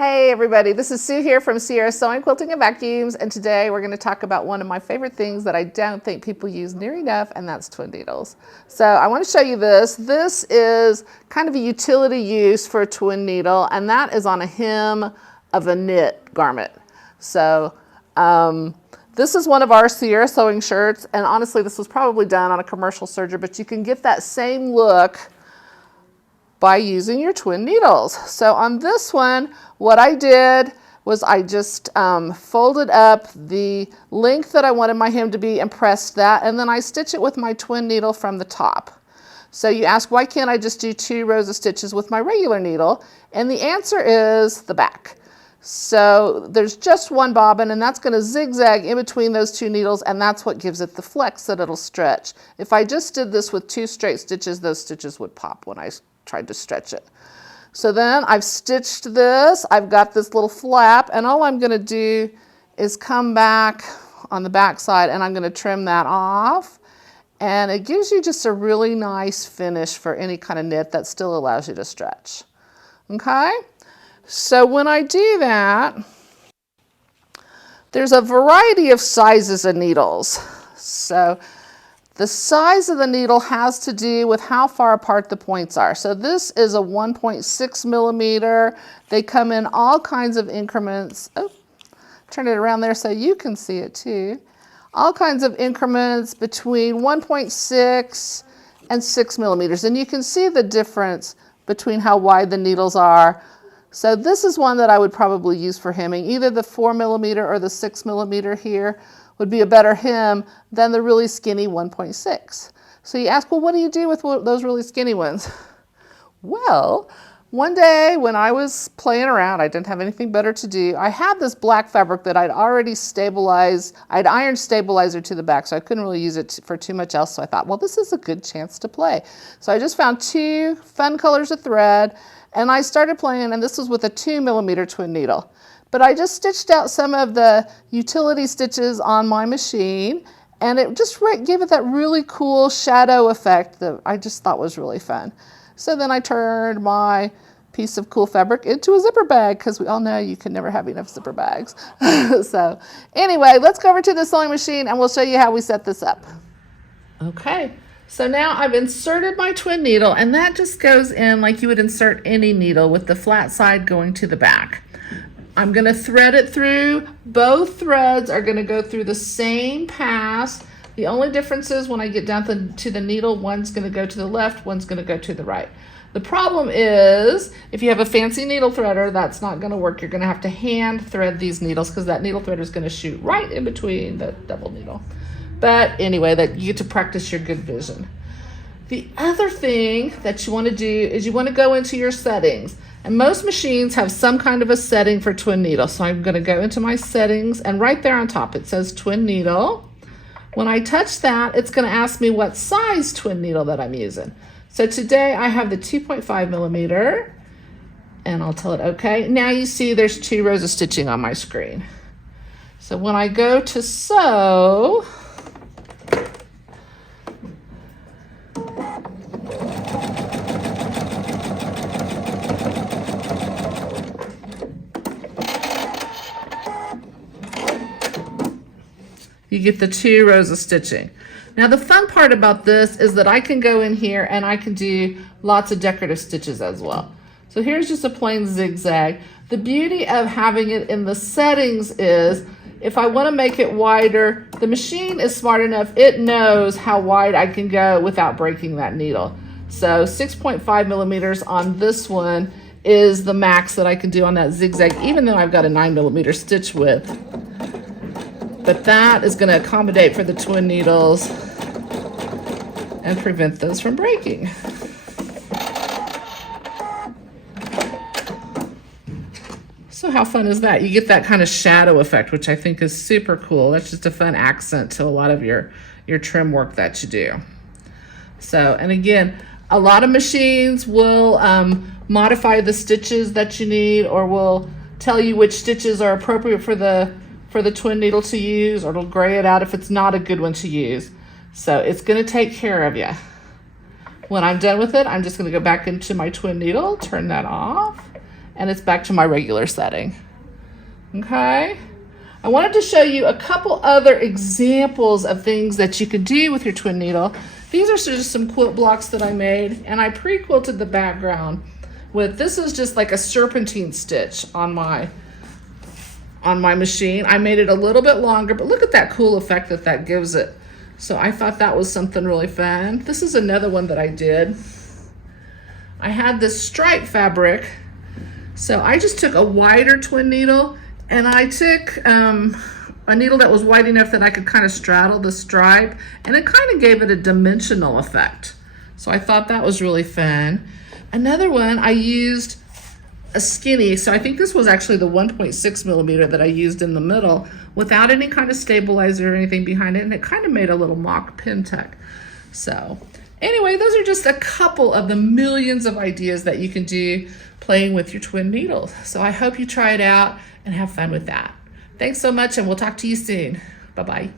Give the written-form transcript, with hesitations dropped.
Hey everybody, this is Sue here from Sierra Sewing, Quilting, and Vacuums, and today we're going to talk about one of my favorite things that I don't think people use near enough, and that's twin needles. So I want to show you this. This is kind of a utility use for a twin needle, and that is on a hem of a knit garment. So this is one of our Sierra Sewing shirts, and honestly this was probably done on a commercial serger, but you can get that same look by using your twin needles. So on this one, what I did was I just folded up the length that I wanted my hem to be and pressed that, and then I stitch it with my twin needle from the top. So you ask, why can't I just do 2 rows of stitches with my regular needle? And the answer is the back. So there's just one bobbin, and that's going to zigzag in between those 2 needles, and that's what gives it the flex that it'll stretch. If I just did this with 2 straight stitches, those stitches would pop when I tried to stretch it. So then I've stitched this, I've got this little flap, and all I'm going to do is come back on the back side and I'm going to trim that off, and it gives you just a really nice finish for any kind of knit that still allows you to stretch. Okay, so when I do that, there's a variety of sizes of needles. So the size of the needle has to do with how far apart the points are. So this is a 1.6 millimeter. They come in all kinds of increments. Oh, turn it around there so you can see it too. All kinds of increments between 1.6 and 6 millimeters. And you can see the difference between how wide the needles are. So this is one that I would probably use for hemming. Either the 4 millimeter or the 6 millimeter here would be a better hem than the really skinny 1.6. So you ask, well, what do you do with those really skinny ones? Well, one day when I was playing around, I didn't have anything better to do. I had this black fabric that I'd already stabilized. I'd ironed stabilizer to the back, so I couldn't really use it for too much else. So I thought, well, this is a good chance to play. So I just found 2 fun colors of thread, and I started playing, and this was with a 2 millimeter twin needle. But I just stitched out some of the utility stitches on my machine, and it just gave it that really cool shadow effect that I just thought was really fun. So then I turned my piece of cool fabric into a zipper bag, because we all know you can never have enough zipper bags. So anyway, let's go over to the sewing machine and we'll show you how we set this up. Okay, so now I've inserted my twin needle, and that just goes in like you would insert any needle, with the flat side going to the back. I'm going to thread it through. Both threads are going to go through the same pass. The only difference is when I get down to the needle, one's going to go to the left, one's going to go to the right. The problem is, if you have a fancy needle threader, that's not going to work. You're going to have to hand thread these needles, because that needle threader is going to shoot right in between the double needle. But anyway, that you get to practice your good vision. The other thing that you want to do is you want to go into your settings. And most machines have some kind of a setting for twin needle. So I'm going to go into my settings, and right there on top it says twin needle. When I touch that, it's going to ask me what size twin needle that I'm using. So today I have the 2.5 millimeter, and I'll tell it okay. Now you see there's 2 rows of stitching on my screen. So when I go to sew, you get the 2 rows of stitching. Now the fun part about this is that I can go in here and I can do lots of decorative stitches as well. So here's just a plain zigzag. The beauty of having it in the settings is, if I want to make it wider, the machine is smart enough, it knows how wide I can go without breaking that needle. So 6.5 millimeters on this one is the max that I can do on that zigzag, even though I've got a 9 millimeter stitch width. But that is going to accommodate for the twin needles and prevent those from breaking. So how fun is that? You get that kind of shadow effect, which I think is super cool. That's just a fun accent to a lot of your trim work that you do. So, and again, a lot of machines will modify the stitches that you need, or will tell you which stitches are appropriate for the twin needle to use, or it'll gray it out if it's not a good one to use. So it's going to take care of you. When I'm done with it, I'm just going to go back into my twin needle, turn that off, and it's back to my regular setting. Okay. I wanted to show you a couple other examples of things that you could do with your twin needle. These are just some quilt blocks that I made, and I pre-quilted the background with, this is just like a serpentine stitch on my machine. I made it a little bit longer, but look at that cool effect that gives it. So I thought that was something really fun. This is another one that I did. I had this stripe fabric, so I just took a wider twin needle, and I took a needle that was wide enough that I could kind of straddle the stripe, and it kind of gave it a dimensional effect. So I thought that was really fun. Another one, I used a skinny, so I think this was actually the 1.6 millimeter that I used in the middle without any kind of stabilizer or anything behind it, and it kind of made a little mock pin tuck. So anyway, those are just a couple of the millions of ideas that you can do playing with your twin needles. So I hope you try it out and have fun with that. Thanks so much, and we'll talk to you soon. Bye-bye.